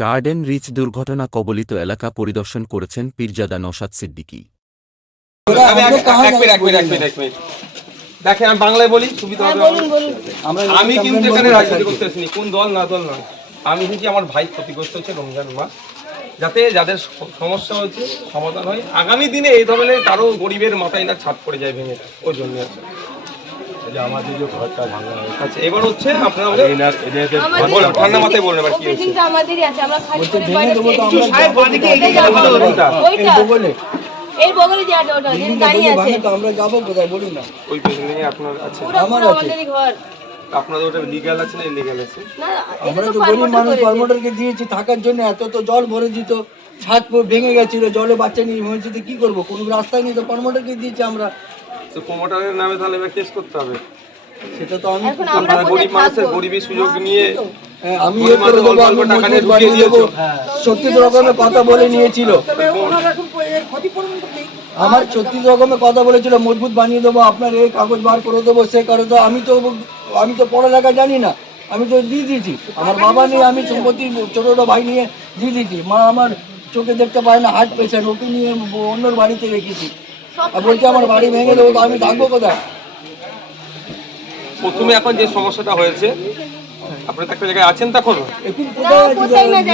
Garden rich দুর্ঘটনা কবলিত এলাকা পরিদর্শন করেছেন পীরজাদা নওশাদ সিদ্দিকী। দেখেন আমি বাংলায় বলি বলুন আমি কিন্তু এখানে রাজনীতি করতে আসিনি। কোন দল না দল নয় আমি এসেছি আমার ভাই ক্ষতিগ্রস্ত হচ্ছে রমজান মাস। যাতে যাদের সমস্যা হচ্ছে সমাধান হয়। আগামী দিনে এই ধরনের কারও গরিবের মাথায় না ছাদ পড়ে যায় ভেঙে। ওই জন্য আছে। যে আমাদের যে ঘরটা ভাঙা হয়েছে আচ্ছা এবার হচ্ছে আপনারা এনার এদের আমাদের- ঠান্ডা মাথায় বলুন এবার কি হয়েছে বিল্ডিংটা আমাদেরই আছে আমরা খালি করে তো চেয়ে আমরা দিচ্ছি। যাব কোথায়? কোথায় যাব? কোনটা? ওইটা এই বগলে। যে আছে ওটা যেটা দাঁড়িয়ে আছে তো আমরা যাব কোথায় বলুন না ওই বিল্ডিংয়ে আপনার আছে আমার আমাদেরই ঘর আপনাদের ওটা লিগ্যাল আছে না ইলিগ্যাল আছে আমরা তো তো গরিব মানুষ। দিয়েছি থাকার জন্য এত তো জল ভরে দিত ছাদ পুরো ভেঙে গেছিল জলে বাচ্চা নিয়ে মসজিদে কি করব কোনো রাস্তায় নেই তো কর্মটারকে দিয়েছি আমরা তো প্রমোটারের নামে তাহলে এবার কেস করতে হবে। সেটা তো আমি আমরা গরিব মানুষের? গরিবের সুযোগ নিয়ে হ্যাঁ, আমি করে দেবো আমি টাকা নিয়ে ঢুকিয়ে দিয়েছ। ছত্রিশ রকমের কথা বলে নিয়েছিল। আমার ছত্রিশ রকমের কথা বলেছিল মজবুত বানিয়ে দেবো আপনার এই কাগজ বার করে দেবো সে করে দেবো। আমি তো আমি তো পড়ালেখা জানি না। আমি তো দিয়ে দিয়েছি। আমার বাবা নিয়ে আমি সম্পত্তি ছোটো ছোটো ভাই নিয়ে দিয়ে দিয়েছি। মা আমার চোখে দেখতে পায় না হার্ট পেশেন্ট ওকে নিয়ে অন্যর বাড়িতে রেখেছি। আর বলছে আমার বাড়ি ভেঙে দেবো তো আমি থাকব কোথায়? প্রথমে এখন যে সমস্যাটা হয়েছে আপনি তো একটা জায়গায় আছেন তখন? এখন কোথায় বাড়িতে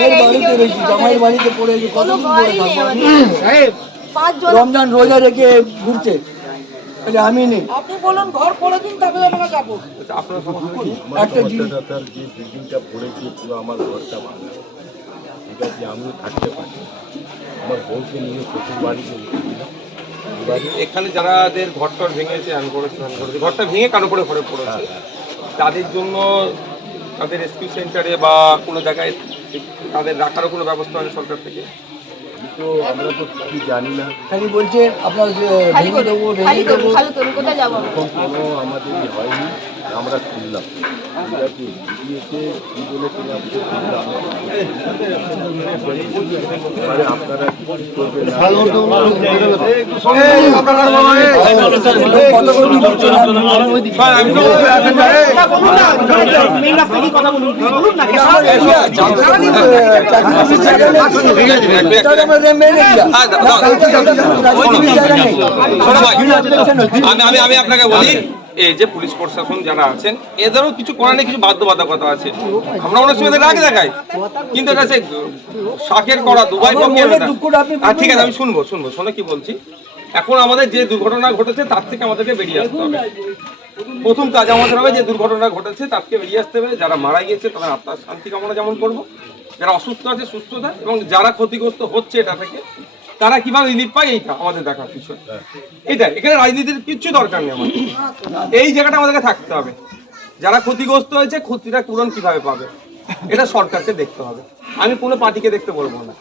রয়েছি জামাইয়ের বাড়িতে পড়ে কতদিন থাকব? রমজান রোজা রেখে ঘুরছে। আমি নেই। আপনার সমস্যা কি? আমার একটা জিনিস- সমস্যাটা তার যে বিল্ডিংটা পড়েছে পুরো আমার ঘরটা ভাঙা। ঠিক আছে আমিও থাকতে পারি? আমার বউকে নিয়ে শ্বশুর উঠেছিলাম এবারে এখানে যারাদের ঘরটর ভেঙেছে আন করেছে আন করেছে। ঘরটা ভেঙে কারও করে ঘরে পড়েছে। তাদের জন্য তাদের রেস্কিউ সেন্টারে বা কোনো জায়গায় তাদের রাখারও কোনো ব্যবস্থা হয় সরকার থেকে? তো আমরা তো কিছু জানি না। খালি বলছে আপনার ভেঙে দেবো ভেঙে দেবো। কোনো আমাদের হয়নি। আমরা শুনলাম বলে কিনা এবারে আপনারা কি করবেন আমি আমি আপনাকে বলি এই যে পুলিশ প্রশাসন যারা আছেন এদেরও কিছু করার কিছু বাধ্যবাধকতা আছে। আমরা অনেক সময় রাগ দেখাই কিন্তু এটা সে শাকের করা দুবাই আর ঠিক আছে আমি শুনব শুনব শোনো কি বলছি। এখন আমাদের যে দুর্ঘটনা ঘটেছে তার থেকে আমাদেরকে বেরিয়ে আসতে হবে। প্রথম কাজ আমাদের হবে যে দুর্ঘটনা ঘটেছে তার থেকে বেরিয়ে আসতে হবে। যারা মারা গিয়েছে তাদের আত্মার শান্তি কামনা যেমন করব। যারা অসুস্থ আছে সুস্থতা এবং যারা ক্ষতিগ্রস্ত হচ্ছে এটা থেকে তারা কীভাবে রিলিফ পায় এইটা আমাদের দেখার বিষয় এটা এখানে রাজনীতির কিচ্ছু দরকার নেই আমাদের। এই জায়গাটা আমাদেরকে থাকতে হবে। যারা ক্ষতিগ্রস্ত হয়েছে, ক্ষতিটা পূরণ কীভাবে পাবে? এটা সরকারকে দেখতে হবে। আমি কোনো পার্টিকে দেখতে বলব না।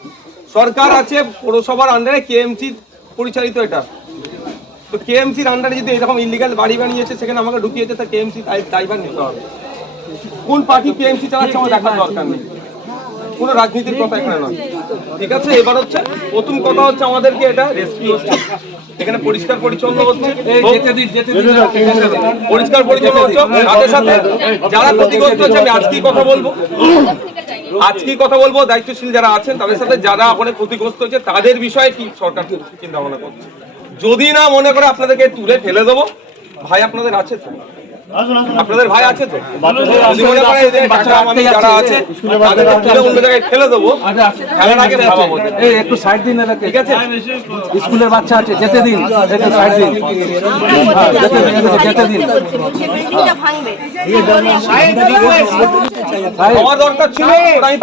সরকার আছে পৌরসভার আন্ডারে কেএমসি পরিচালিত এটা। তো কেএমসির আন্ডারে যদি এরকম ইলিগাল বাড়ি বানিয়েছে, সেখানে আমাকে ঢুকিয়েছে, তা কেএমসি দায়ভার নিতে হবে। কোন পার্টি কেএমসি চালাচ্ছে, আমার দেখার দরকার নেই। কোনো রাজনীতির কথা এখানে নয়। ঠিক আছে? এবার হচ্ছে প্রথম কথা হচ্ছে আমাদেরকে এটা রেস্কিউ হচ্ছে। এখানে পরিষ্কার পরিচ্ছন্ন হচ্ছে। পরিষ্কার পরিচ্ছন্ন হচ্ছে। সাথে সাথে যারা ক্ষতিগ্রস্ত হচ্ছে আমি আজকেই কথা বলব। আজকেই কথা বলব। দায়িত্বশীল যারা আছেন তাদের সাথে যারা ওখানে ক্ষতিগ্রস্ত হচ্ছে তাদের বিষয়ে কি সরকার চিন্তা ভাবনা করছে? যদি না মনে করে আপনাদেরকে তুলে ফেলে দেবো ভাই আপনাদের আছে তো? আপনাদের ভাই আছে তো? বাচ্চারা যারা আছে তুলে অন্য জায়গায় ফেলে দেবো। আগে এই একটু সাইড দিন এলাকে ঠিক আছে? স্কুলের বাচ্চা আছে যেতে দিন। একটু সাইড দিন। যাব? যেতে দিন, যেতে দিন। আমার দরকার ছিল আমি